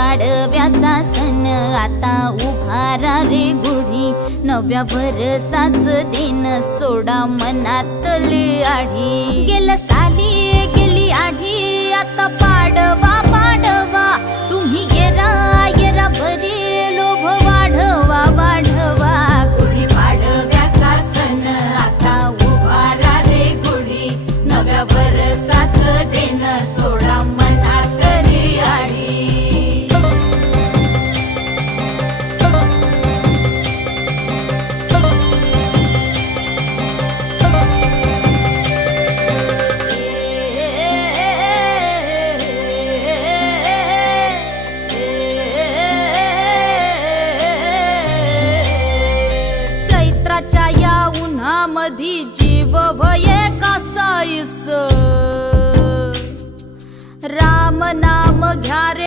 पाडव्याचा सण आता उभारा रे गुढी, नव्या वर्षाच दिन सोडा मनातली आढी। गेल्या साली गेली आढी, आता पाडवा पाडवा, तुम्ही येरा येरा बरी लोभ वाढवा वाढवा। गुढी पाडव्याचा सण आता उभारा रे गुढी, नव्या वर्षाच दिन सोडा मनातली आढी। चैत्राच्या या उन्हामधी जीव भये कासाईस, राम नाम घ्या रे